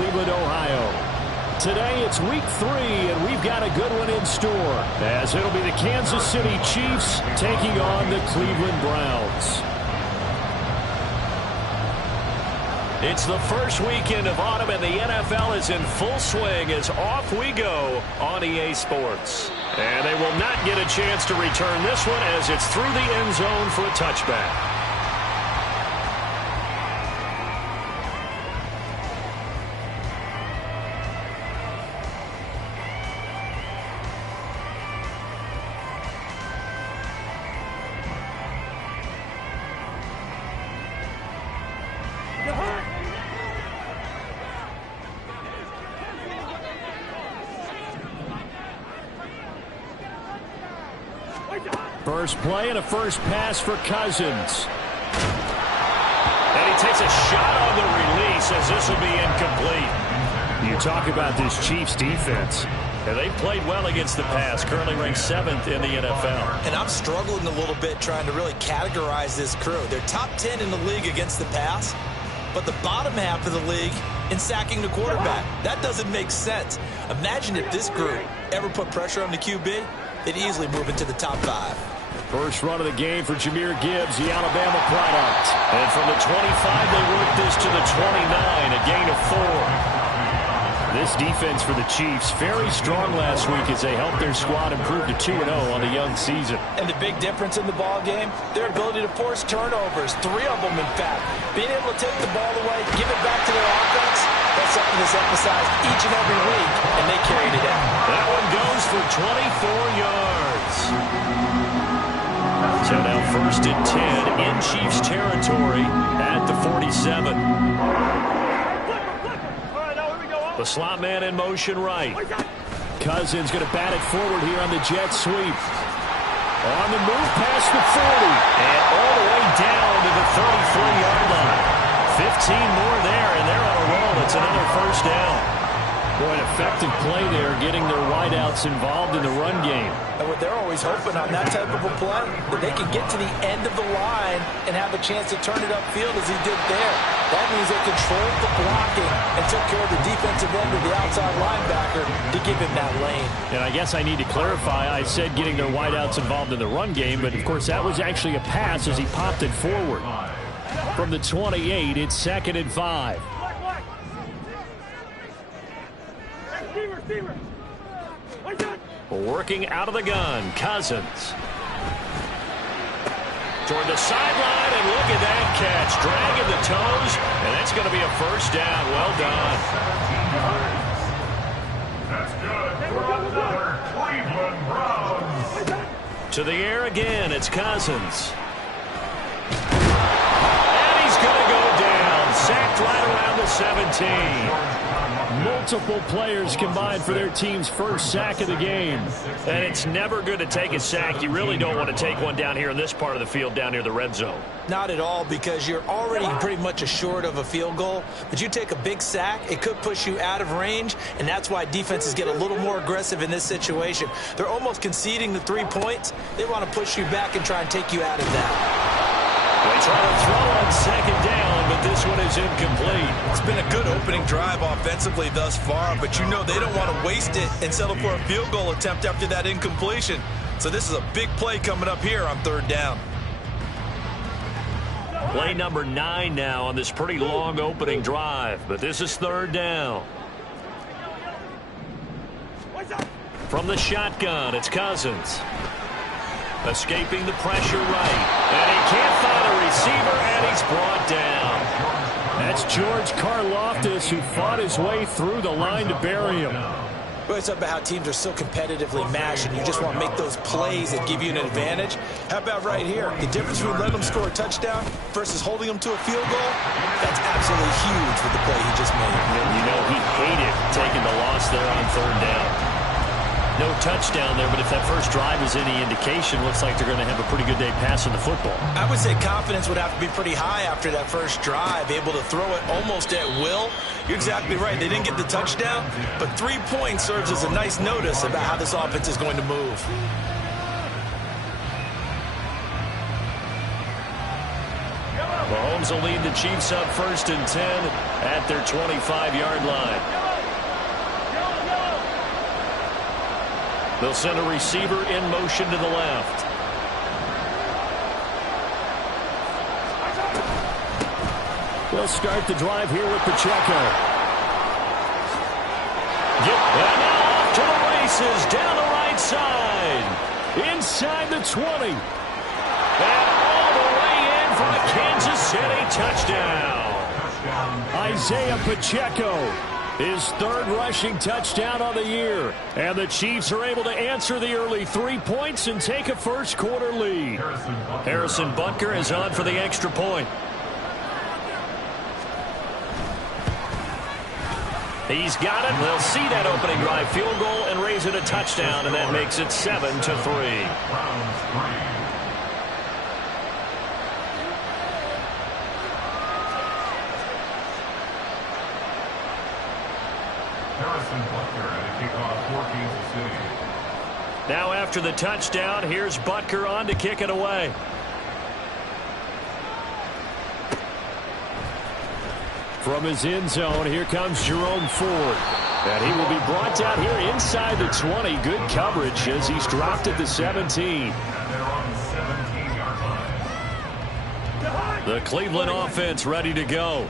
Cleveland, Ohio. Today it's week 3, and we've got a good one in store, as it'll be the Kansas City Chiefs taking on the Cleveland Browns. It's the first weekend of autumn, and the NFL is in full swing as off we go on EA Sports. And they will not get a chance to return this one as it's through the end zone for a touchback. First play and a first pass for Cousins. And he takes a shot on the release as this will be incomplete. You talk about this Chiefs defense. And they've played well against the pass, currently ranked 7th in the NFL. And I'm struggling a little bit trying to really categorize this crew. They're top 10 in the league against the pass, but the bottom half of the league in sacking the quarterback. That doesn't make sense. Imagine if this group ever put pressure on the QB, they'd easily move into the top 5. First run of the game for Jahmyr Gibbs, the Alabama product. And from the 25, they work this to the 29, a gain of 4. This defense for the Chiefs, very strong last week as they helped their squad improve to 2-0 on the young season. And the big difference in the ball game, their ability to force turnovers, 3 of them in fact. Being able to take the ball away, give it back to their offense, that's something that's emphasized each and every week, and they carried it out. That one goes for 24 yards. So now 1st and 10 in Chiefs territory at the 47. The slot man in motion right. Cousins going to bat it forward here on the jet sweep. On the move past the 40. And all the way down to the 33-yard line. 15 more there, and they're on a roll. It's another first down. Boy, an effective play there, getting their wideouts involved in the run game. And what they're always hoping on that type of a play, that they can get to the end of the line and have a chance to turn it upfield as he did there. That means they controlled the blocking and took care of the defensive end of the outside linebacker to give him that lane. And I guess I need to clarify, I said getting their wideouts involved in the run game, but of course that was actually a pass as he popped it forward. From the 28, it's 2nd and 5. Working out of the gun, Cousins. Toward the sideline, and look at that catch. Dragging the toes, and that's going to be a first down. Well done. That's good. Cleveland Browns. To the air again, it's Cousins. And he's going to go down. Sacked right around the 17. Multiple players combined for their team's first sack of the game. And it's never good to take a sack. You really don't want to take one down here in this part of the field, down near the red zone. Not at all, because you're already pretty much assured of a field goal. But you take a big sack, it could push you out of range, and that's why defenses get a little more aggressive in this situation. They're almost conceding the 3 points. They want to push you back and try and take you out of that. They try to throw on 2nd down, but this one is incomplete. It's been a good opening drive offensively thus far, but you know they don't want to waste it and settle for a field goal attempt after that incompletion. So this is a big play coming up here on 3rd down. Play number 9 now on this pretty long opening drive, but this is 3rd down. From the shotgun, it's Cousins. Escaping the pressure right. And he can't find a receiver, and he's brought down. That's George Karlaftis, who fought his way through the line to bury him. Well, it's about how teams are so competitively matched, and you just want to make those plays that give you an advantage. How about right here? The difference between letting them score a touchdown versus holding them to a field goal, that's absolutely huge with the play he just made. You know, he hated taking the loss there on 3rd down. No touchdown there, but if that first drive is any indication, looks like they're going to have a pretty good day passing the football. I would say confidence would have to be pretty high after that first drive, able to throw it almost at will. You're exactly right. They didn't get the touchdown, but 3 points serves as a nice notice about how this offense is going to move. Mahomes Mahomes will lead the Chiefs up 1st and 10 at their 25-yard line. They'll send a receiver in motion to the left. They'll start the drive here with Pacheco. And now off to the races down the right side. Inside the 20. And all the way in for a Kansas City touchdown. Isaiah Pacheco, his 3rd rushing touchdown on the year. And the Chiefs are able to answer the early 3 points and take a first-quarter lead. Harrison Butker is on for the extra point. He's got it. They'll see that opening drive field goal and raise it a touchdown, and that makes it 7-3. Harrison Butker at a kickoff for Kansas City. Now after the touchdown, here's Butker on to kick it away. From his end zone, here comes Jerome Ford. And he will be brought down here inside the 20. Good coverage as he's dropped at the 17. The Cleveland offense ready to go.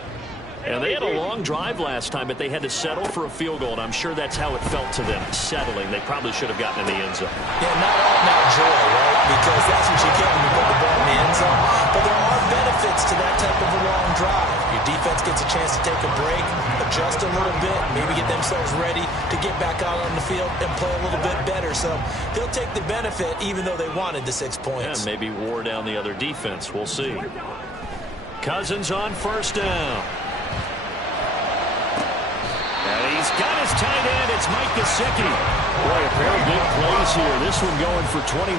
And they had a long drive last time, but they had to settle for a field goal, and I'm sure that's how it felt to them, settling. They probably should have gotten in the end zone. Yeah, not all about joy, right? Because that's what you get when you put the ball in the end zone. But there are benefits to that type of a long drive. Your defense gets a chance to take a break, adjust a little bit, maybe get themselves ready to get back out on the field and play a little bit better. So they'll take the benefit even though they wanted the 6 points. And maybe wore down the other defense. We'll see. Cousins on 1st down. And he's got his tight end. It's Mike Gesicki. Boy, a pair of big plays here. This one going for 29.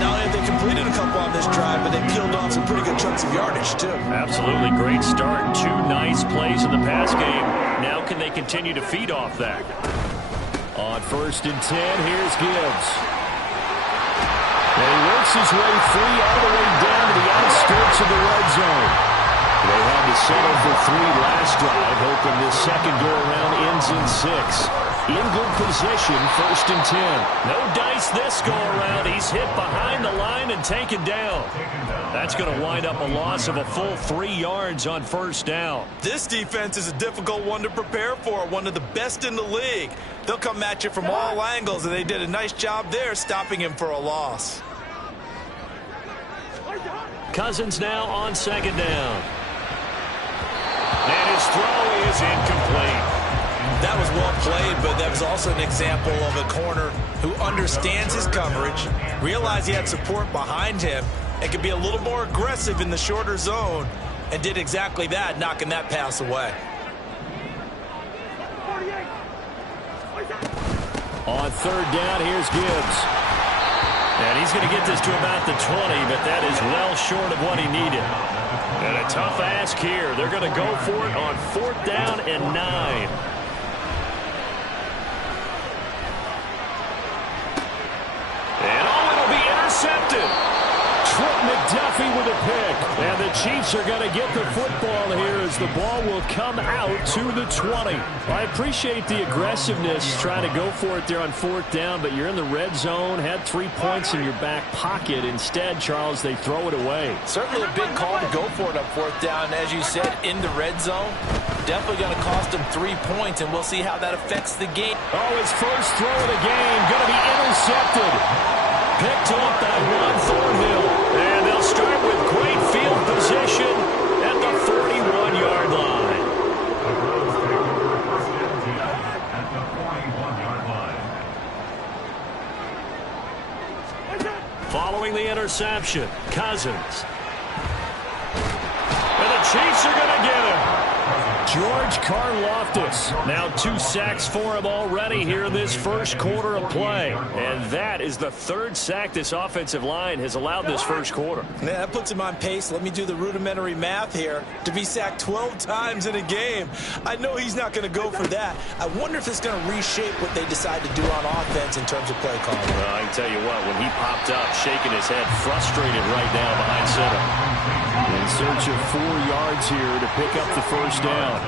Not only have they completed a couple on this drive, but they peeled off some pretty good chunks of yardage, too. Absolutely great start. 2 nice plays in the pass game. Now can they continue to feed off that? On 1st and 10, here's Gibbs. And he works his way free all the way down to the outskirts of the red zone. They had to settle for 3 last drive, hoping this second go-around ends in 6. In good position, 1st and 10. No dice this go-around. He's hit behind the line and taken down. That's going to wind up a loss of a full 3 yards on 1st down. This defense is a difficult one to prepare for, one of the best in the league. They'll come at you from all angles, and they did a nice job there stopping him for a loss. Cousins now on 2nd down. And his throw is incomplete. That was well played, but that was also an example of a corner who understands his coverage, realized he had support behind him, and could be a little more aggressive in the shorter zone, and did exactly that, knocking that pass away. On 3rd down, here's Gibbs. And he's going to get this to about the 20, but that is well short of what he needed. And a tough ask here. They're going to go for it on 4th down and 9. And it'll be intercepted. Trent McDuffie with a pick. And the Chiefs are going to get the football here as the ball will come out to the 20. I appreciate the aggressiveness trying to go for it there on 4th down, but you're in the red zone, had 3 points in your back pocket. Instead, Charles, they throw it away. Certainly a big call to go for it on 4th down. As you said, in the red zone, definitely going to cost them 3 points, and we'll see how that affects the game. Oh, his first throw of the game going to be intercepted. Picked off by Juan Thornhill. And they'll start with great field position at the 41-yard line. At the 41-yard line. Following the interception, Cousins. And the Chiefs are going to get him. George Karlaftis. Now 2 sacks for him already here in this first quarter of play. And that is the 3rd sack this offensive line has allowed this first quarter. Man, that puts him on pace. Let me do the rudimentary math here. To be sacked 12 times in a game, I know he's not going to go for that. I wonder if it's going to reshape what they decide to do on offense in terms of play calling. Well, I can tell you what, when he popped up, shaking his head, frustrated right now behind center. In search of 4 yards here to pick up the first down.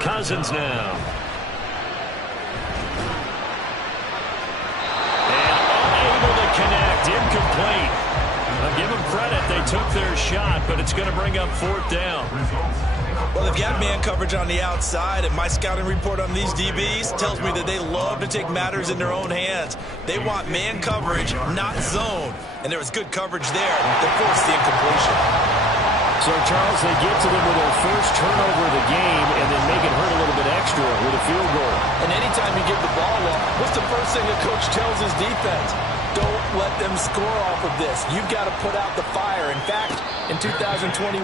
Cousins now. And unable to connect. Incomplete. I'll give them credit. They took their shot, but it's going to bring up 4th down. Well, they've got man coverage on the outside, and my scouting report on these DBs tells me that they love to take matters in their own hands. They want man coverage, not zone. And there was good coverage there that forced the incompletion. So, Charles, they get to them with their first turnover of the game and then make it hurt a little bit extra with a field goal. And anytime you give the ball up, what's the first thing a coach tells his defense? Don't let them score off of this. You've got to put out the fire. In fact, in 2021,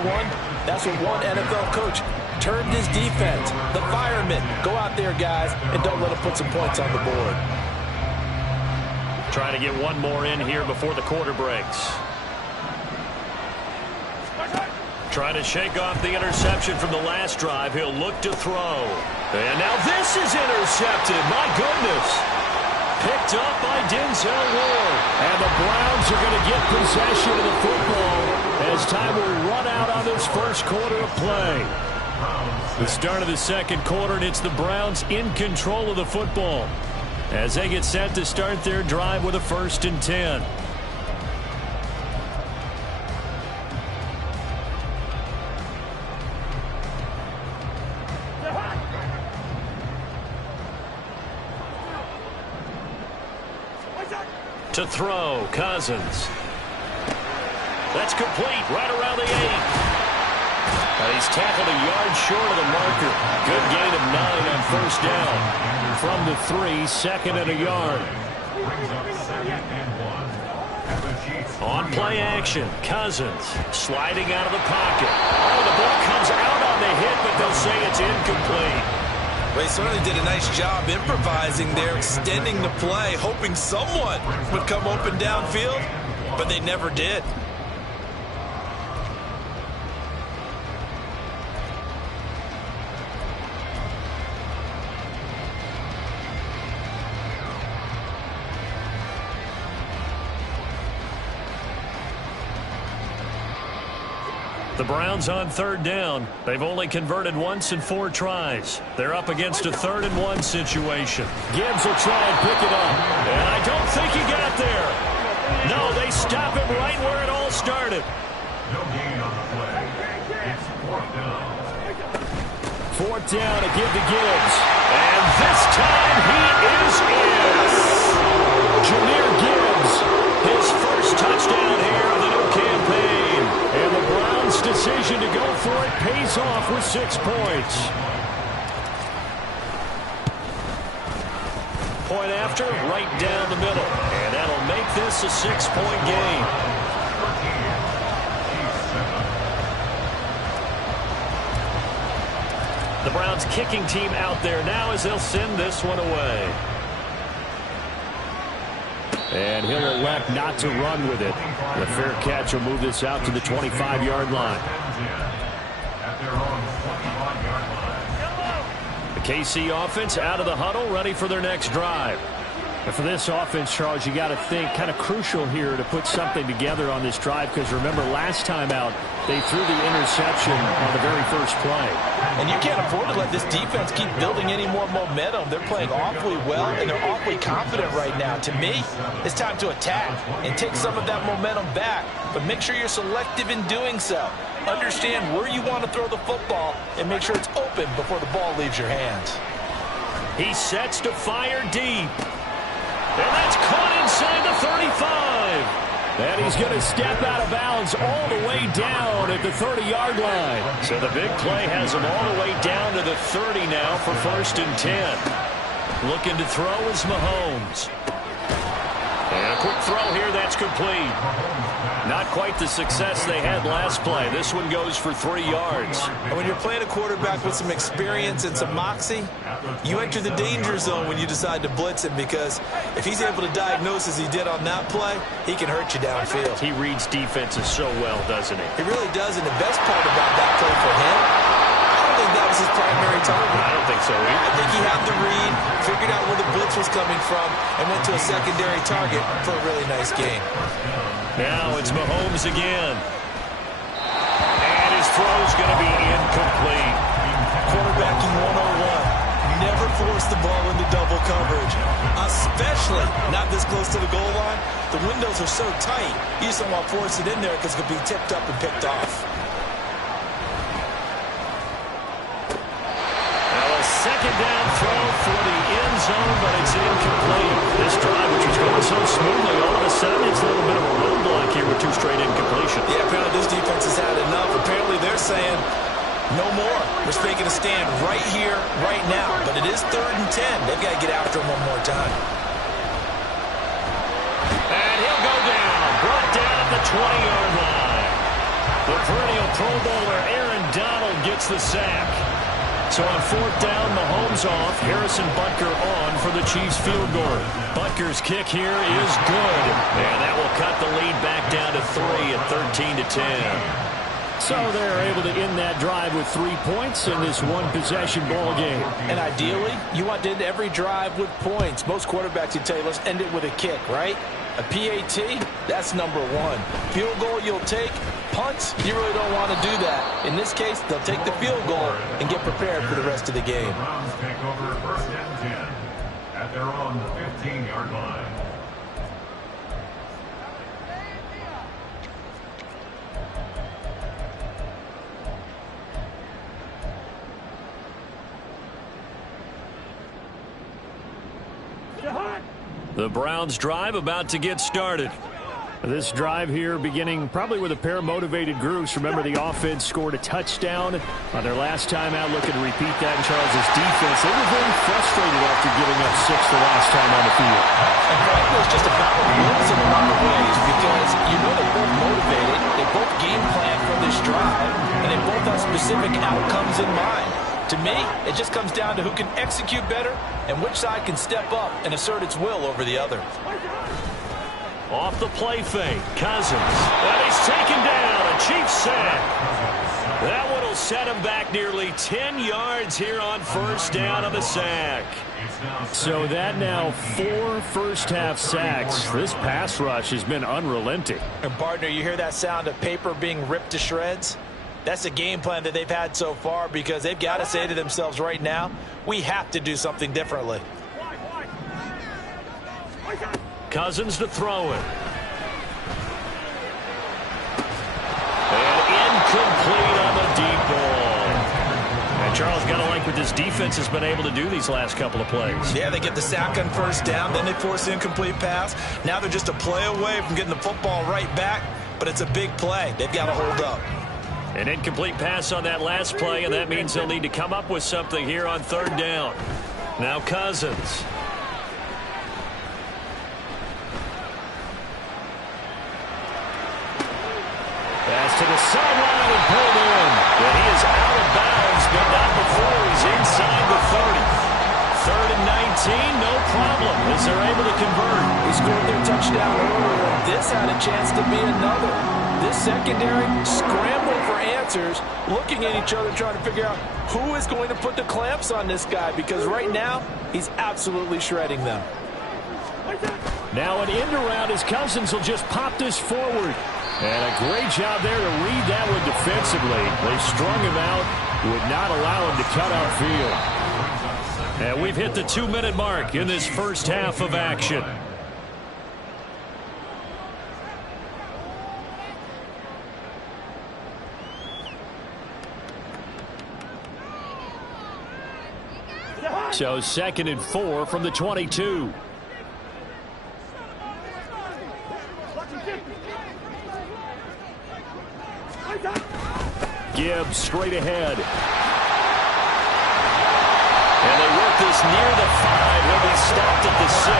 that's what one NFL coach termed his defense. The firemen. Go out there, guys, and don't let them put some points on the board. Trying to get one more in here before the quarter breaks. Trying to shake off the interception from the last drive. He'll look to throw. And now this is intercepted. My goodness. Picked up by Denzel Ward. And the Browns are going to get possession of the football as time will run out on this first quarter of play. The start of the second quarter, and it's the Browns in control of the football as they get set to start their drive with a 1st and 10. To throw, Cousins. That's complete, right around the 8. He's tackled a yard short of the marker. Good gain of 9 on 1st down. From the 3, 2nd and a yard. On play action, Cousins sliding out of the pocket. Oh, the ball comes out on the hit, but they'll say it's incomplete. They certainly did a nice job improvising there, extending the play, hoping someone would come open downfield, but they never did. The Browns on 3rd down. They've only converted once in 4 tries. They're up against a 3rd and 1 situation. Gibbs will try and pick it up. And I don't think he got there. No, they stop him right where it all started. No gain on the play. It's 4th down. 4th down to give to Gibbs. And this time he is in. Jahmyr Gibbs, his first touchdown here of the new campaign. And the Browns' decision to go for it pays off with 6 points. Point after, right down the middle. And that'll make this a 6-point game. The Browns kicking team out there now as they'll send this one away. And he'll elect not to run with it. The fair catch will move this out to the 25-yard line. The KC offense out of the huddle, ready for their next drive. And for this offense, Charles, you got to think kind of crucial here to put something together on this drive, because remember last time out they threw the interception on the very first play. And you can't afford to let this defense keep building any more momentum. They're playing awfully well, and they're awfully confident right now. To me, it's time to attack and take some of that momentum back. But make sure you're selective in doing so. Understand where you want to throw the football and make sure it's open before the ball leaves your hands. He sets to fire deep. And that's caught inside the 35. And he's going to step out of bounds all the way down at the 30-yard line. So the big play has him all the way down to the 30 now for 1st and 10. Looking to throw is Mahomes. And a quick throw here, that's complete. Not quite the success they had last play. This one goes for 3 yards. And when you're playing a quarterback with some experience and some moxie, you enter the danger zone when you decide to blitz him, because if he's able to diagnose as he did on that play, he can hurt you downfield. He reads defenses so well, doesn't he? He really does, and the best part about that play for him, I don't think that was his primary target. I don't think so either. I think he had the read, figured out where the blitz was coming from, and went to a secondary target for a really nice gain. Now it's Mahomes again. throw's going to be incomplete. Quarterbacking 101. Never force the ball into double coverage, especially not this close to the goal line. The windows are so tight, you just don't want to force it in there because it could be tipped up and picked off. Now a second down throw for the end zone, but it's incomplete. This drive, which was going so smoothly, all of a sudden it's a little bit of a roadblock here with 2 straight incompletions. Yeah, apparently this defense has had enough. Apparently they're saying, no more. We're making a stand right here, right now. But it is 3rd and 10. They've got to get after him one more time. And he'll go down. Brought down at the 20-yard line. The perennial Pro Bowler Aaron Donald gets the sack. So on 4th down, Mahomes off. Harrison Butker on for the Chiefs field goal. Butker's kick here is good. And that will cut the lead back down to 3 at 13-10. So they're able to end that drive with 3 points in this one-possession ball game. And ideally, you want to end every drive with points. Most quarterbacks would tell you, let's end it with a kick, right? A PAT, that's number 1. Field goal you'll take. Punts, you really don't want to do that. In this case, they'll take the field goal and get prepared for the rest of the game. The Browns take over 1st and 10 at their own 15-yard line. The Browns drive about to get started. This drive here beginning probably with a pair of motivated groups. Remember, the offense scored a touchdown on their last time out. Looking to repeat that in Charles' defense. They were very frustrated after giving up 6 the last time on the field. And frankly, it's just a battle of wins in a lot of ways because you know they're both motivated. They both game plan for this drive, and they both have specific outcomes in mind. To me, it just comes down to who can execute better and which side can step up and assert its will over the other. Off the play fake, Cousins. And he's taken down, a Chiefs sack. That one will set him back nearly 10 yards here on 1st down on the sack. So that now 4 first-half sacks. This pass rush has been unrelenting. And partner, you hear that sound of paper being ripped to shreds? That's the game plan that they've had so far because they've got to say to themselves right now, we have to do something differently. Cousins to throw it. And incomplete on the deep ball. And Charles, got to like what this defense has been able to do these last couple of plays. Yeah, they get the sack on 1st down, then they force the incomplete pass. Now they're just a play away from getting the football right back, but it's a big play. They've got to hold up. An incomplete pass on that last play, and that means they'll need to come up with something here on 3rd down. Now Cousins. Pass to the sideline and pulled in. And he is out of bounds, but not before he's inside the 30. 3rd and 19, no problem, as they're able to convert. He scored their touchdown earlier. This had a chance to be another. This secondary scrambling for answers, looking at each other, trying to figure out who is going to put the clamps on this guy, because right now, he's absolutely shredding them. Now an end around as Cousins will just pop this forward. And a great job there to read that one defensively. They strung him out, would not allow him to cut outfield. And we've hit the 2-minute mark in this first half of action. So 2nd and 4 from the 22. Gibbs straight ahead. And they work this near the 5. He'll be stopped at the 6.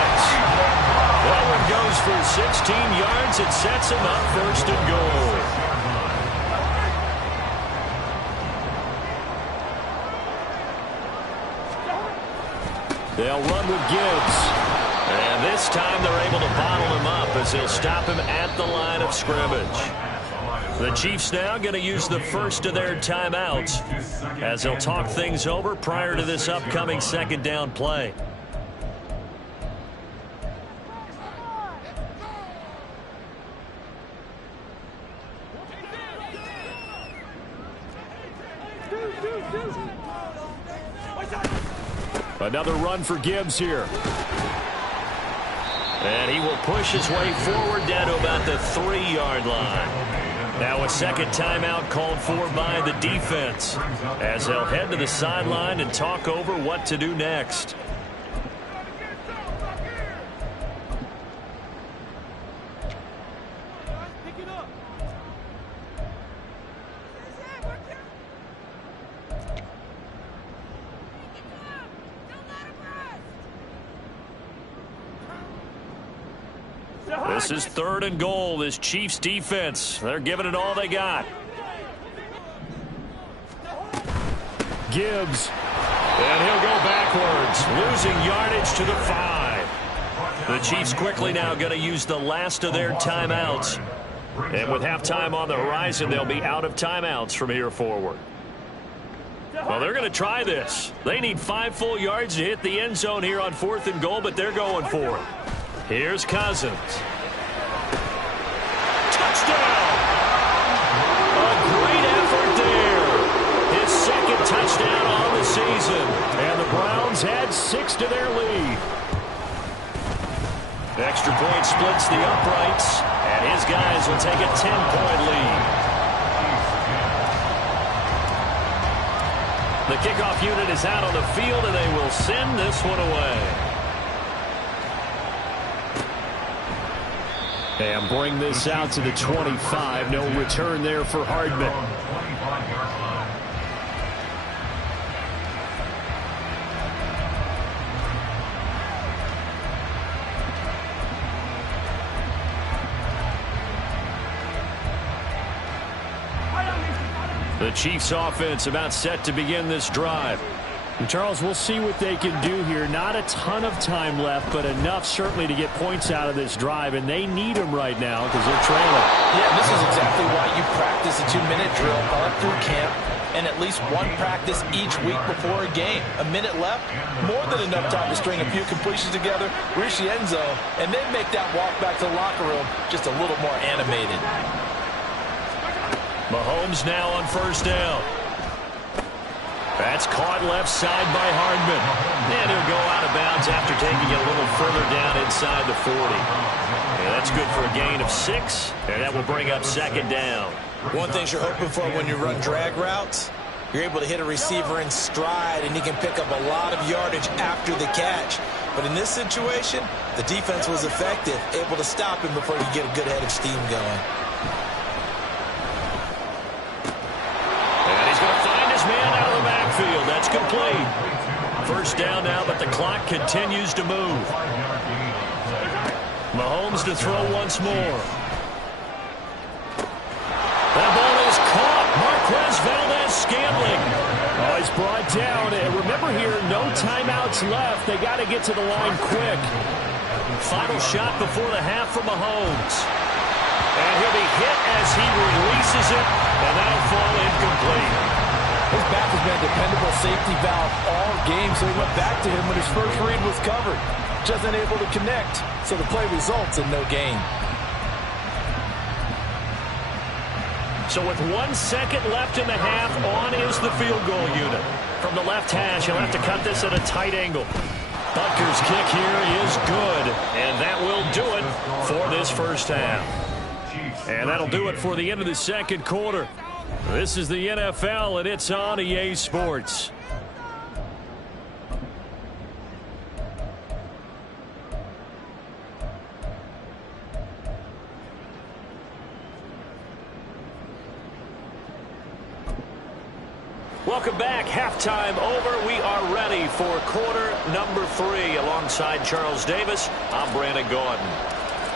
That one goes for 16 yards. It sets him up 1st and goal. They'll run with Gibbs. And this time they're able to bottle him up as they'll stop him at the line of scrimmage. The Chiefs now going to use the first of their timeouts as they'll talk things over prior to this upcoming 2nd down play. Another run for Gibbs here. And he will push his way forward down to about the 3-yard line. Now a second timeout called for by the defense as they'll head to the sideline and talk over what to do next. This is 3rd and goal. This Chiefs defense, they're giving it all they got. Gibbs, and he'll go backwards, losing yardage to the 5. The Chiefs quickly now going to use the last of their timeouts. And with halftime on the horizon, they'll be out of timeouts from here forward. Well, they're going to try this. They need 5 full yards to hit the end zone here on 4th and goal, but they're going for it. Here's Cousins. Touchdown! A great effort there. His second touchdown on the season. And the Browns add 6 to their lead. Extra point splits the uprights, and his guys will take a 10-point lead. The kickoff unit is out on the field, and they will send this one away. And bring this out to the 25. No return there for Hardman. The Chiefs offense about set to begin this drive. And Charles, we'll see what they can do here. Not a ton of time left, but enough certainly to get points out of this drive, and they need them right now because they're trailing. Yeah, this is exactly why you practice a 2-minute drill all through camp and at least one practice each week before a game. A minute left, more than enough time to string a few completions together, reach the end zone, and then make that walk back to the locker room just a little more animated. Mahomes now on 1st down. That's caught left side by Hardman. And he'll go out of bounds after taking it a little further down inside the 40. Yeah, that's good for a gain of 6, and that will bring up 2nd down. One thing you're hoping for when you run drag routes, you're able to hit a receiver in stride, and he can pick up a lot of yardage after the catch. But in this situation, the defense was effective, able to stop him before you get a good head of steam going. Field. That's complete. 1st down now, but the clock continues to move. Mahomes to throw once more. That ball is caught. Marquez Valdes-Scantling. Oh, he's brought down. And remember here, no timeouts left. They got to get to the line quick. Final shot before the half from Mahomes. And he'll be hit as he releases it, and that'll fall incomplete. His back has been a dependable safety valve all game, so he went back to him when his first read was covered. Just unable to connect, so the play results in no gain. So with 1 second left in the half, on is the field goal unit. From the left hash, he'll have to cut this at a tight angle. Butker's kick here is good, and that will do it for this 1st half. And that'll do it for the end of the 2nd quarter. This is the NFL, and it's on EA Sports. Welcome back. Halftime over. We are ready for quarter number 3. Alongside Charles Davis, I'm Brandon Gordon.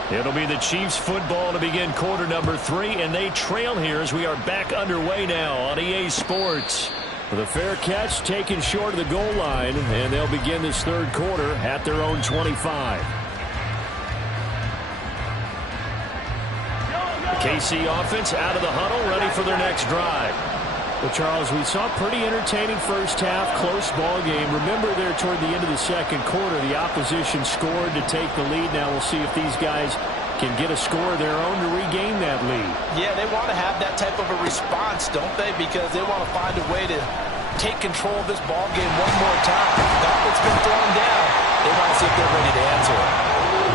It'll be the Chiefs football to begin quarter number 3, and they trail here as we are back underway now on EA Sports. The fair catch taken short of the goal line, and they'll begin this 3rd quarter at their own 25. The KC offense out of the huddle, ready for their next drive. Well, Charles, we saw a pretty entertaining 1st half, close ball game. Remember there toward the end of the 2nd quarter, the opposition scored to take the lead. Now we'll see if these guys can get a score of their own to regain that lead. Yeah, they want to have that type of a response, don't they? Because they want to find a way to take control of this ball game one more time. The offense been thrown down. They want to see if they're ready to answer it.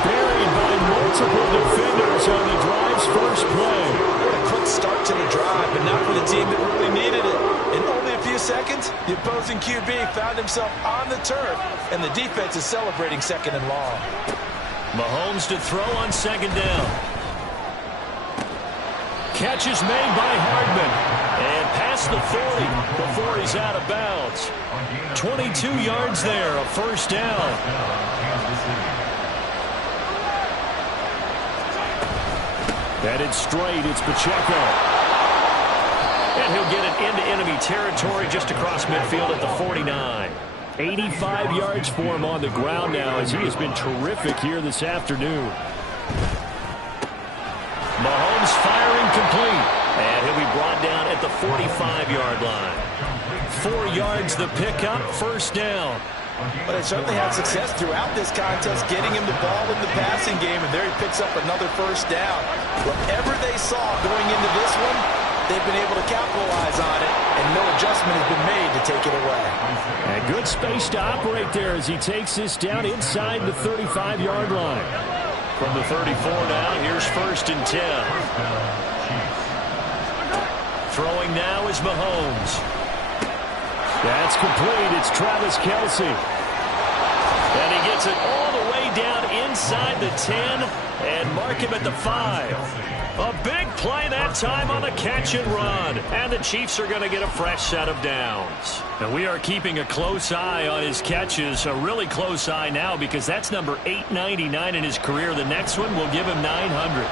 Buried by multiple defenders on the drive's first play. What a quick start to the drive, but not for the team that really needed it. In only a few seconds, the opposing QB found himself on the turf, and the defense is celebrating second and long. Mahomes to throw on second down. Catch is made by Hardman. And past the 40 before he's out of bounds. 22 yards there, a first down. Headed straight, it's Pacheco. And he'll get it into enemy territory just across midfield at the 49. 85 yards for him on the ground now as he has been terrific here this afternoon. Mahomes firing complete. And he'll be brought down at the 45-yard line. 4 yards the pickup, first down. But they certainly had success throughout this contest, getting him the ball in the passing game, and there he picks up another first down. Whatever they saw going into this one, they've been able to capitalize on it, and no adjustment has been made to take it away. And good space to operate there as he takes this down inside the 35-yard line. From the 34 now, here's first and 10. Throwing now is Mahomes. That's complete. It's Travis Kelce. And he gets it all the way down inside the 10 and mark him at the 5. A big play that time on the catch and run. And the Chiefs are going to get a fresh set of downs. And we are keeping a close eye on his catches. A really close eye now because that's number 899 in his career. The next one will give him 900.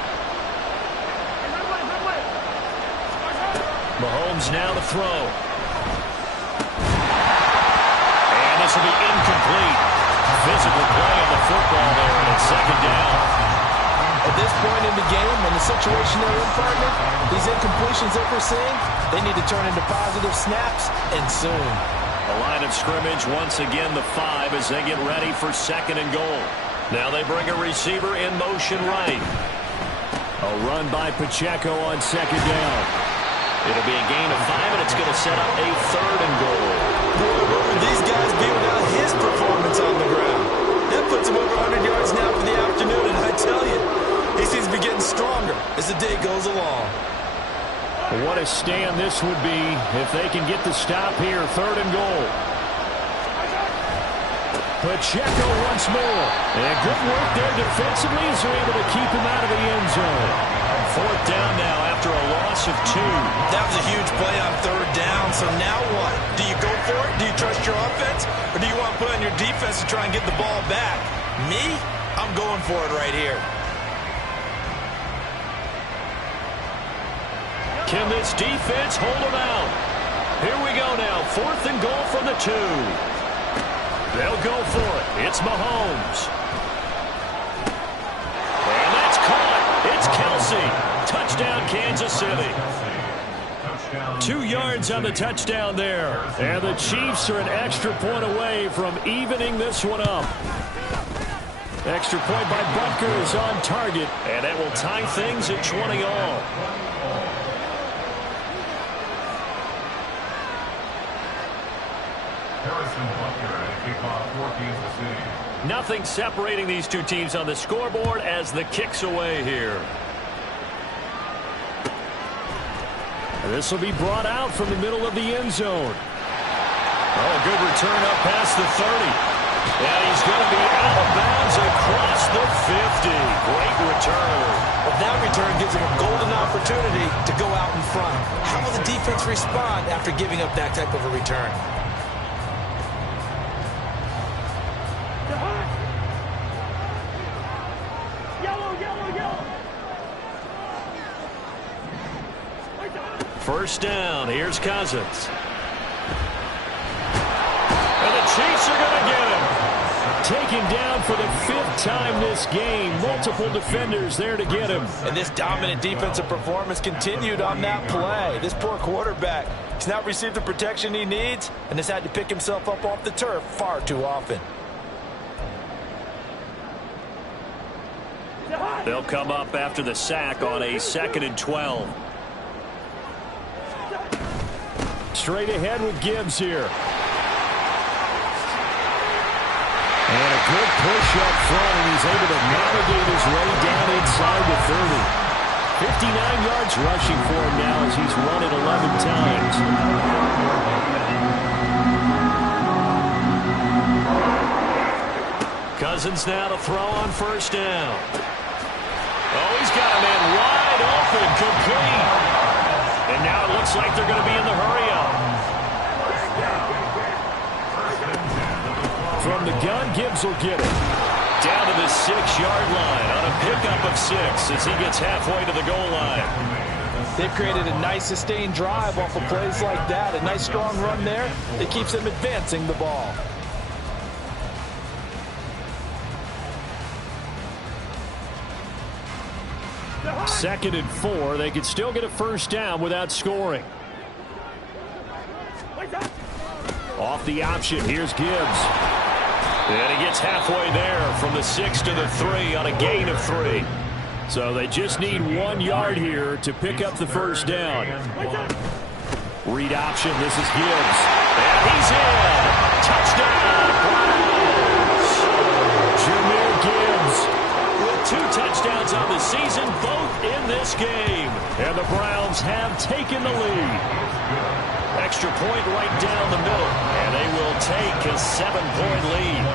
Mahomes now to throw. And this will be incomplete. Physical play on the football there, and it's second down. At this point in the game, and the situation they're in, partner, these incompletions that we're seeing, they need to turn into positive snaps, and soon. The line of scrimmage, once again, the 5 as they get ready for second and goal. Now they bring a receiver in motion right. A run by Pacheco on second down. It'll be a gain of 5, and it's going to set up a third and goal. Boy, what would these guys be without his performance on the ground? That puts him over 100 yards now for the afternoon, and I tell you, he seems to be getting stronger as the day goes along. What a stand this would be if they can get the stop here, third and goal. Pacheco once more. And good work there defensively as they're able to keep him out of the end zone. Fourth down now after a loss of 2. That was a huge play on third down, so now what? Do you go for it? Do you trust your offense? Or do you want to put on your defense to try and get the ball back? Me? I'm going for it right here. Can this defense hold him out? Here we go now. Fourth and goal from the 2. They'll go for it. It's Mahomes. And that's caught. It's Kelce. Touchdown, Kansas City. 2 yards on the touchdown there. And the Chiefs are an extra point away from evening this one up. Extra point by Butker is on target. And that will tie things at 20 all. Nothing separating these two teams on the scoreboard as the kick's away here. And this will be brought out from the middle of the end zone. Oh, good return up past the 30. And he's going to be out of bounds across the 50. Great return. Well, that return gives him a golden opportunity to go out in front. How will the defense respond after giving up that type of a return? First down, here's Cousins. And the Chiefs are going to get him. Taken down for the 5th time this game. Multiple defenders there to get him. And this dominant defensive performance continued on that play. This poor quarterback has not received the protection he needs and has had to pick himself up off the turf far too often. They'll come up after the sack on a 2nd and 12. Straight ahead with Gibbs here. good push up front, and he's able to navigate his way down inside the 30. 59 yards rushing for him now as he's run it 11 times. Cousins now to throw on first down. Oh, he's got a man wide open, complete. And now it looks like they're going to be in the hurry-up. From the gun, Gibbs will get it. Down to the 6-yard line on a pickup of 6 as he gets halfway to the goal line. They've created a nice sustained drive off of plays like that. A nice strong run there that keeps them advancing the ball. Second and 4. They could still get a first down without scoring. Off the option, here's Gibbs. And he gets halfway there from the 6 to the 3 on a gain of 3. So they just need 1 yard here to pick up the first down. Read option, this is Gibbs. And he's in. Touchdown, Browns. Jahmyr Gibbs with 2 touchdowns on the season, both in this game. And the Browns have taken the lead. Extra point right down the middle, and they will take a 7-point lead.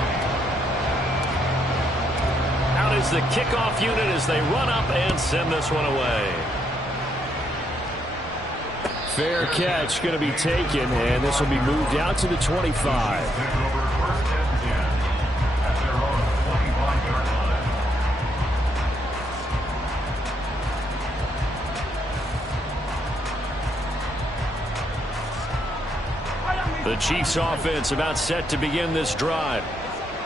Out is the kickoff unit as they run up and send this one away. Fair catch going to be taken, and this will be moved out to the 25. The Chiefs offense about set to begin this drive.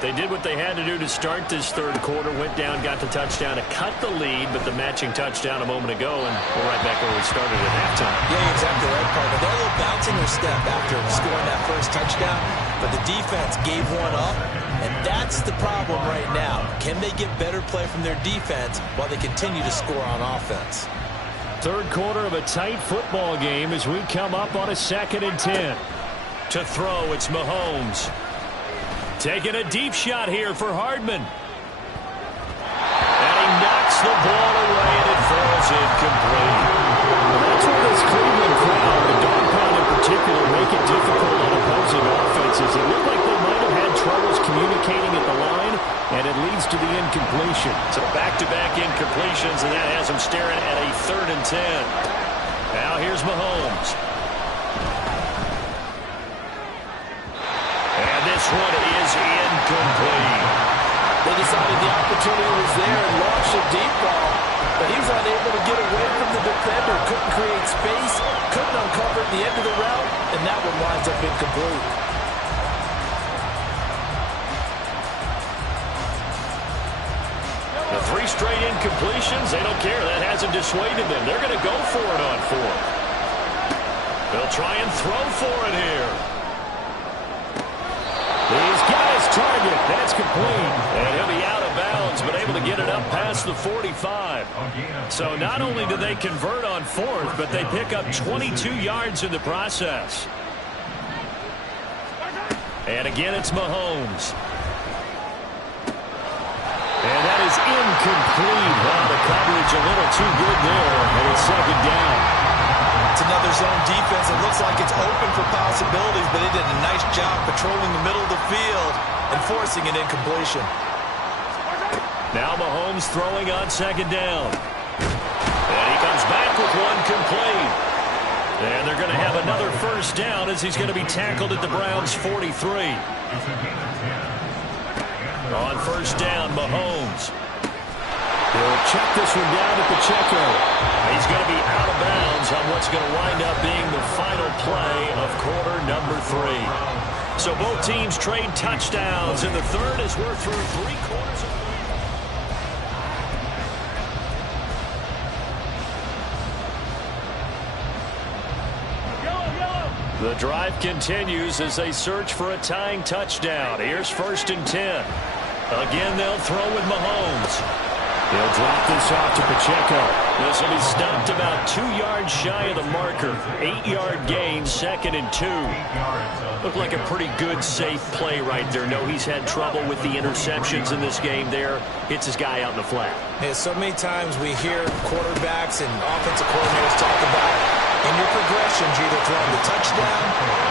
They did what they had to do to start this third quarter, went down, got the touchdown to cut the lead, but the matching touchdown a moment ago, and we're right back where we started at halftime. Yeah, exactly right, partner. They're a little bouncing their step after scoring that first touchdown, but the defense gave one up, and that's the problem right now. Can they get better play from their defense while they continue to score on offense? Third quarter of a tight football game as we come up on a 2nd and 10. To throw, it's Mahomes. Taking a deep shot here for Hardman. And he knocks the ball away, and it falls incomplete. That's where this Cleveland crowd, the dog pound in particular, make it difficult on opposing offenses. It looked like they might have had troubles communicating at the line, and it leads to the incompletion. So back-to-back incompletions, and that has them staring at a 3rd and 10. Now here's Mahomes. And this one is incomplete. They decided the opportunity was there and launched a deep ball, but he was unable to get away from the defender, couldn't create space, couldn't uncover at the end of the route, and that one winds up incomplete. The 3 straight incompletions, they don't care. That hasn't dissuaded them. They're going to go for it on 4th. They'll try and throw for it here. He's got his target. That's complete. And he'll be out of bounds, but able to get it up past the 45. So not only do they convert on 4th, but they pick up 22 yards in the process. And again, it's Mahomes. And that is incomplete. Well, the coverage a little too good there, and it's 2nd down. It's another zone defense. It looks like it's open for possibilities, but they did a nice job patrolling the middle of the field and forcing an incompletion. Now Mahomes throwing on 2nd down. And he comes back with one complete. And they're going to have another first down as he's going to be tackled at the Browns' 43. On first down, Mahomes. He'll check this one down to Pacheco. He's going to be out of bounds on what's going to wind up being the final play of quarter number 3. So both teams trade touchdowns in the third as we're through 3 quarters of the drive continues as they search for a tying touchdown. Here's 1st and 10. Again, they'll throw with Mahomes. He'll drop this off to Pacheco. This will be stopped about 2 yards shy of the marker. 8-yard gain, 2nd and 2. Looked like a pretty good, safe play right there. No, he's had trouble with the interceptions in this game there. Hits his guy out in the flat. Yeah, so many times we hear quarterbacks and offensive coordinators talk about in your progressions, you're either throwing the touchdown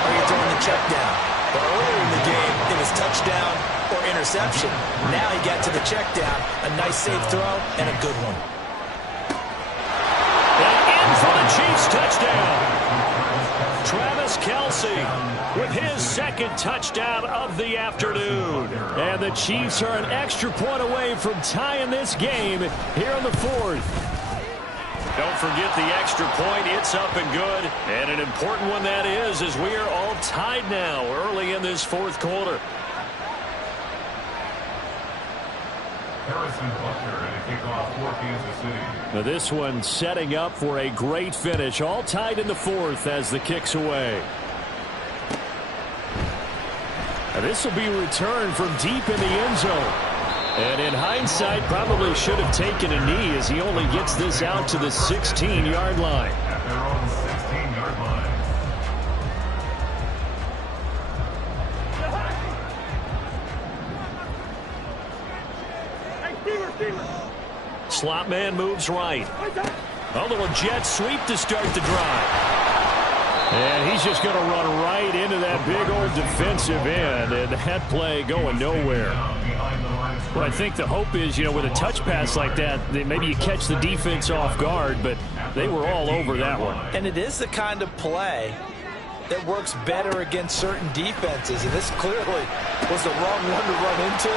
or you're throwing the check down. But earlier in the game, it was touchdown or interception. Now he got to the check down. A nice safe throw and a good one. And in for the Chiefs touchdown. Travis Kelce with his 2nd touchdown of the afternoon. And the Chiefs are an extra point away from tying this game here in the 4th. Don't forget the extra point. It's up and good. And an important one that is, as we are all tied now early in this 4th quarter. Harrison Butker and a kickoff for Kansas City. Now this one setting up for a great finish. All tied in the 4th as the kick's away. Now this will be returned from deep in the end zone. And in hindsight, probably should have taken a knee as he only gets this out to the 16-yard line. At their own 16-yard line. Slot man moves right. A little jet sweep to start the drive. And he's just going to run right into that big old defensive end, and that play going nowhere. Well, I think the hope is, with a touch pass like that, maybe you catch the defense off guard, but they were all over that one. And it is the kind of play that works better against certain defenses, and this clearly was the wrong one to run into.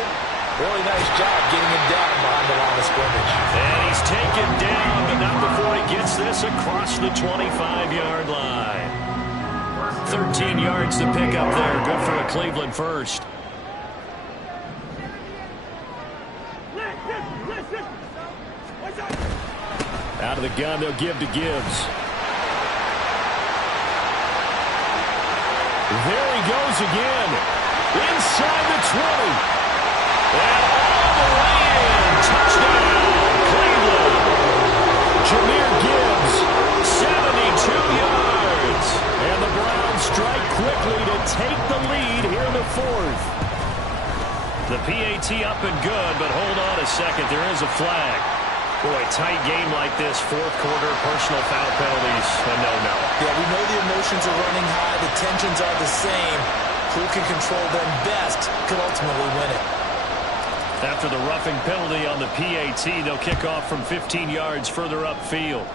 Really nice job getting him down behind the line of scrimmage. And he's taken down, but not before he gets this across the 25-yard line. 13 yards to pick up there. Good for a Cleveland first. Out of the gun, they'll give to Gibbs. There he goes again. Inside the 20. And all the way in. Touchdown, Cleveland. Jahmyr Gibbs, 72 yards. And the Browns strike quickly to take the lead here in the 4th. The PAT up and good, but hold on a second. There is a flag. Boy, tight game like this, 4th quarter, personal foul penalties, a no-no. Yeah, we know the emotions are running high. The tensions are the same. Who can control them best could ultimately win it. After the roughing penalty on the PAT, they'll kick off from 15 yards further upfield.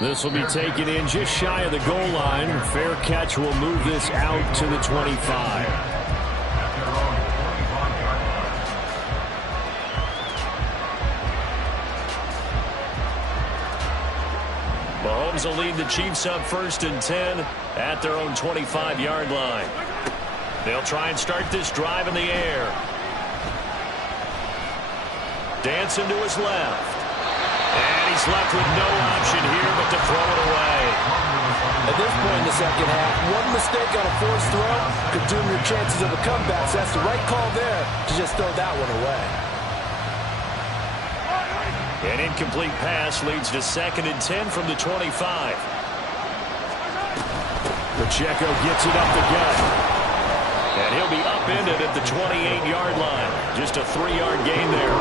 This will be taken in just shy of the goal line. Fair catch will move this out to the 25. Mahomes will lead the Chiefs up 1st and 10 at their own 25-yard line. They'll try and start this drive in the air. Dancing to his left. And he's left with no option here but to throw it away. At this point in the second half, one mistake on a forced throw could doom your chances of a comeback. So that's the right call there to just throw that one away. An incomplete pass leads to 2nd and 10 from the 25. Pacheco gets it up the gut. And he'll be upended at the 28-yard line. Just a 3-yard gain there.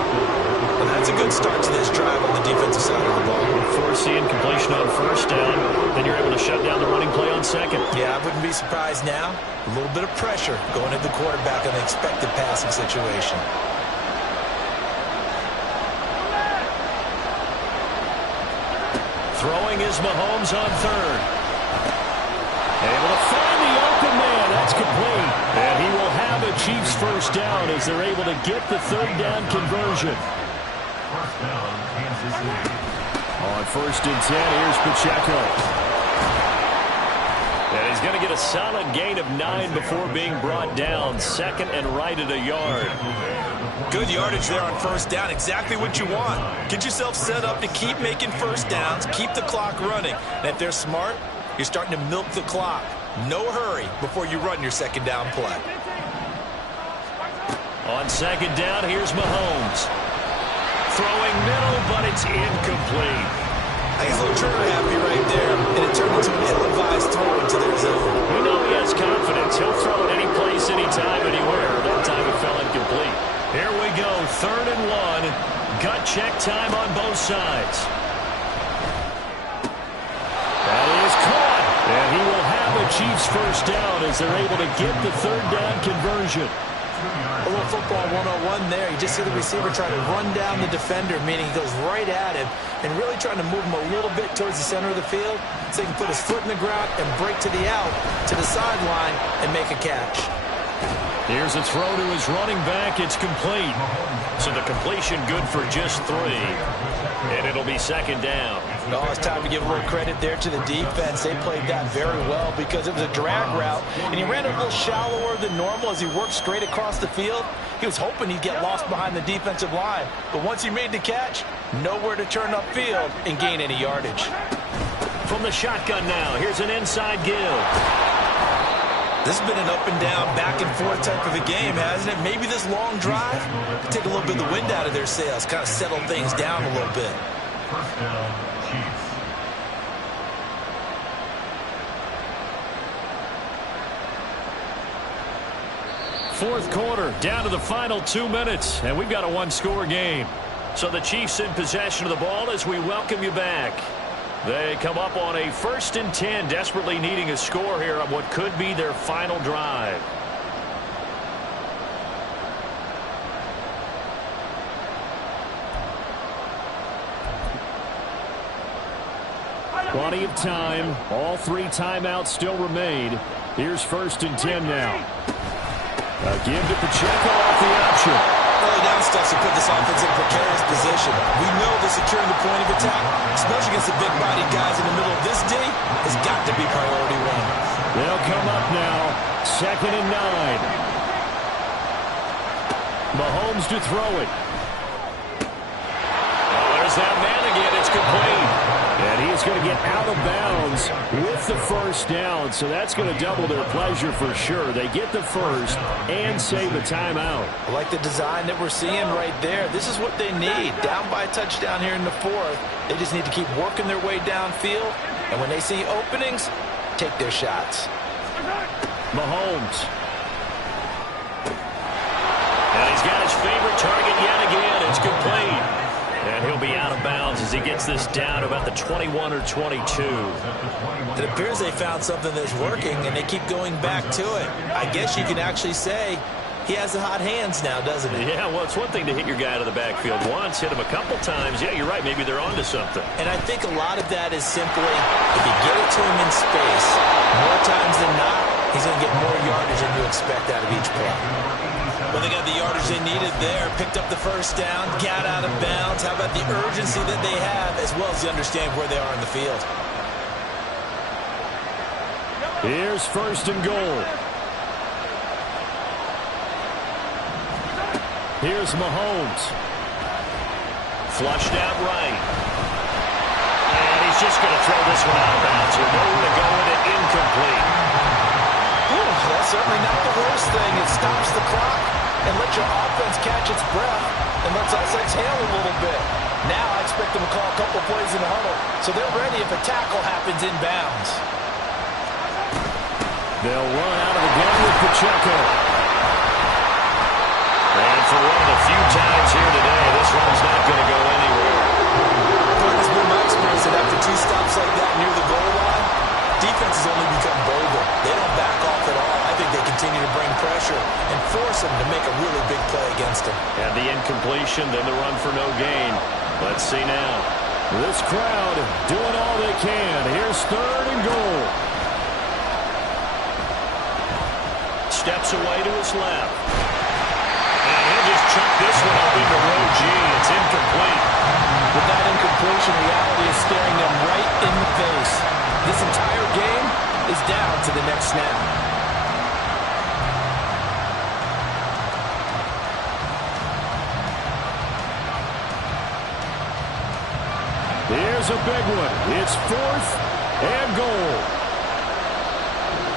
Well, that's a good start to this drive on the defensive side of the ball. Forcing completion on 1st down. Then you're able to shut down the running play on 2nd. Yeah, I wouldn't be surprised now. A little bit of pressure going at the quarterback on the expected passing situation. Throwing is Mahomes on 3rd. Able to find the open man. That's complete. And he will have a Chiefs 1st down as they're able to get the 3rd down conversion. 1st down, Kansas City. On 1st and 10, here's Pacheco. And he's going to get a solid gain of 9 before being brought down. 2nd and right at a yard. Good yardage there on 1st down. Exactly what you want. Get yourself set up to keep making 1st downs, keep the clock running. And if they're smart, you're starting to milk the clock. No hurry before you run your 2nd down play. On 2nd down, here's Mahomes. throwing middle, but it's incomplete. I think he's a little trigger happy right there, and it turned into an ill-advised throw into their zone. We know he has confidence. He'll throw it any place, anytime, anywhere. That time it fell incomplete. Here we go, 3rd and 1. Gut check time on both sides. That is caught, and he will have a Chiefs first down as they're able to get the 3rd down conversion. A little football 101 there. You just see the receiver try to run down the defender, meaning he goes right at him and really trying to move him a little bit towards the center of the field so he can put his foot in the ground and break to the out, to the sideline, and make a catch. Here's a throw to his running back. It's complete. So the completion good for just 3. And it'll be 2nd down. Oh, it's time to give a little credit there to the defense. They played that very well because it was a drag route, and he ran it a little shallower than normal as he worked straight across the field. He was hoping he'd get lost behind the defensive line, but once he made the catch, nowhere to turn upfield and gain any yardage. From the shotgun now, here's an inside give. This has been an up and down, back and forth type of a game, hasn't it? Maybe this long drive could take a little bit of the wind out of their sails, kind of settle things down a little bit. First down, Chiefs. Fourth quarter, down to the final 2 minutes, and we've got a 1-score game. So the Chiefs in possession of the ball as we welcome you back. They come up on a 1st and 10, desperately needing a score here on what could be their final drive. Plenty of time. All 3 timeouts still remain. Here's 1st and 10 now. A give to Pacheco off the option. Early down stuff to put this offense in a precarious position. We know that securing the point of attack, especially against the big-bodied guys in the middle of this D, has got to be priority 1. They'll come up now. 2nd and 9. Mahomes to throw it. Oh, there's that man again. It's complete. And he's going to get out of bounds with the 1st down, so that's going to double their pleasure for sure. They get the 1st and save a timeout. I like the design that we're seeing right there. This is what they need. Down by a touchdown here in the 4th. They just need to keep working their way downfield, and when they see openings, take their shots. Mahomes. And he's got his favorite target yet again. It's complete. And he'll be out of bounds as he gets this down about the 21 or 22. It appears they found something that's working, and they keep going back to it. I guess you can actually say he has the hot hands now, doesn't he? Yeah, well, it's one thing to hit your guy out of the backfield once, hit him a couple times. Yeah, you're right. Maybe they're onto something. And I think a lot of that is simply if you get it to him in space, more times than not, he's going to get more yardage than you expect out of each play. Well, they got the yardage they needed there, picked up the 1st down, got out of bounds. How about the urgency that they have, as well as you understand where they are in the field? Here's 1st and goal. Here's Mahomes. Flushed out right. And he's just going to throw this one out of bounds. With nowhere to go with it, incomplete. That's certainly not the worst thing. It stops the clock and lets your offense catch its breath and lets us exhale a little bit. Now I expect them to call a couple plays in the huddle, so they're ready if a tackle happens in bounds. They'll run out of the gun with Pacheco. And for one of the few times here today, this one's not going to go anywhere. But it's been my experience that after 2 stops like that near the goal line, defenses only become bolder. They don't back off at all. I think they continue to bring pressure and force them to make a really big play against them. And the incompletion, then the run for no gain. Let's see now. This crowd doing all they can. Here's 3rd and goal. Steps away to his left. And he'll just chuck this one up into row G. It's incomplete. With that incompletion, reality is staring them right in the face. This entire game is down to the next snap. Here's a big one. It's 4th and goal.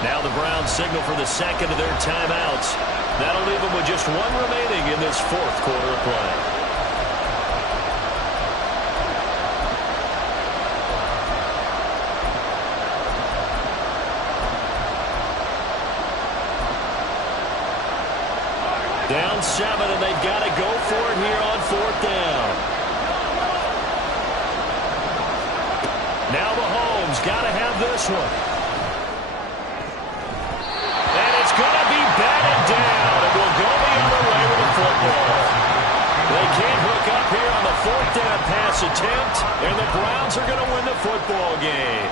Now the Browns signal for the 2nd of their timeouts. That'll leave them with just 1 remaining in this 4th quarter of play. Down 7, and they've got to go for it here on 4th down. Now Mahomes got to have this one. And it's going to be batted down. It will go the other way with the football. They can't hook up here on the 4th down pass attempt, and the Browns are going to win the football game.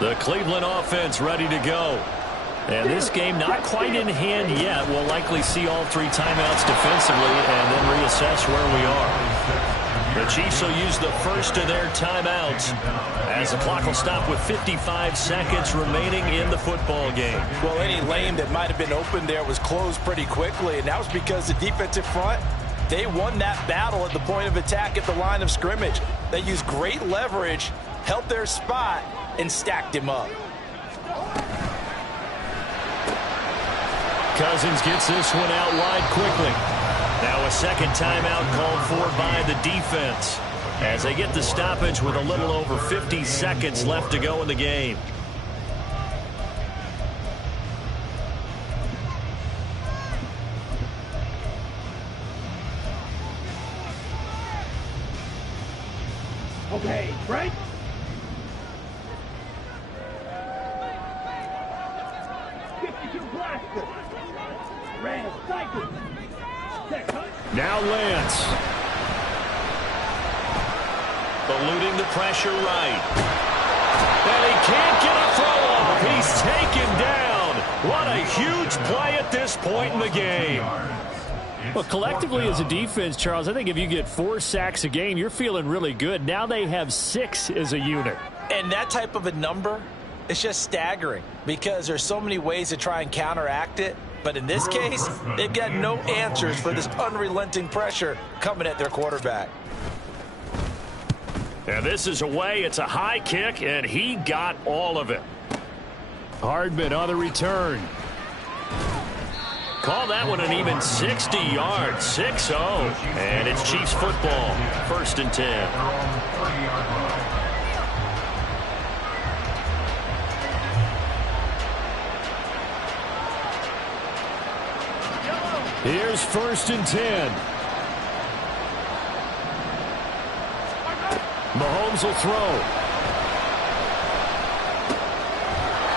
The Cleveland offense ready to go. And this game not quite in hand yet. We'll likely see all 3 timeouts defensively and then reassess where we are. The Chiefs will use the first of their timeouts as the clock will stop with 55 seconds remaining in the football game. Well, any lane that might have been open there was closed pretty quickly, and that was because the defensive front, they won that battle at the point of attack at the line of scrimmage. They used great leverage, held their spot, and stacked him up. Cousins gets this one out wide quickly. Now a second timeout called for by the defense as they get the stoppage with a little over 50 seconds left to go in the game. Okay, right? Now Lance. Eluding the pressure right. And he can't get a throw off. He's taken down. What a huge play at this point in the game. Well, collectively as a defense, Charles, I think if you get 4 sacks a game, you're feeling really good. Now they have 6 as a unit. And that type of a number, it's just staggering because there's so many ways to try and counteract it. But in this case, they've got no answers for this unrelenting pressure coming at their quarterback. And this is away. It's a high kick, and he got all of it. Hardman on the return. Call that one an even 60 yards, 6-0. And it's Chiefs football, 1st and 10. Here's 1st and 10. Mahomes will throw.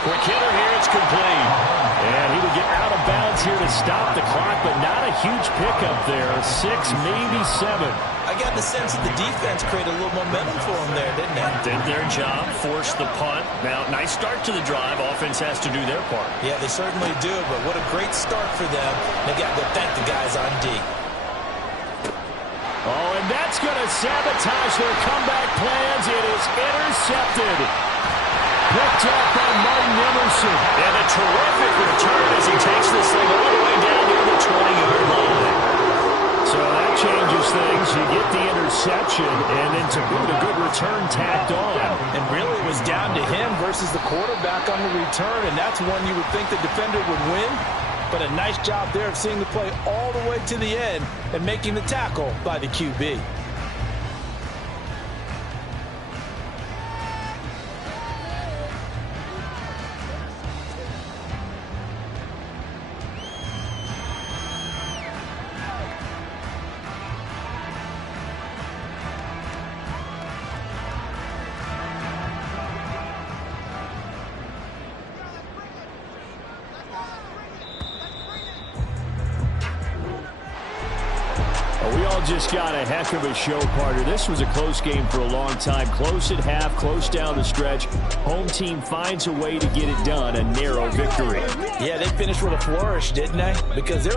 Quick hitter here, it's complete. And he would get out of bounds here to stop the clock, but not a huge pickup there. 6, maybe 7. I got the sense that the defense created a little momentum for them there, didn't they? Did their job, forced the punt. Now, nice start to the drive. Offense has to do their part. Yeah, they certainly do, but what a great start for them. They got to go thank the guys on D. Oh, and that's going to sabotage their comeback plans. It is intercepted. Picked up by Martin Emerson. And a terrific return as he takes this thing all the way down near the 20-yard line. So that changes things. You get the interception, and then to boot, a good return tacked on. And really it was down to him versus the quarterback on the return, and that's one you would think the defender would win. But a nice job there of seeing the play all the way to the end and making the tackle by the QB. We all just got a heck of a show, partner. This was a close game for a long time. Close at half, close down the stretch. Home team finds a way to get it done, a narrow victory. Yeah, they finished with a flourish, didn't they? Because they were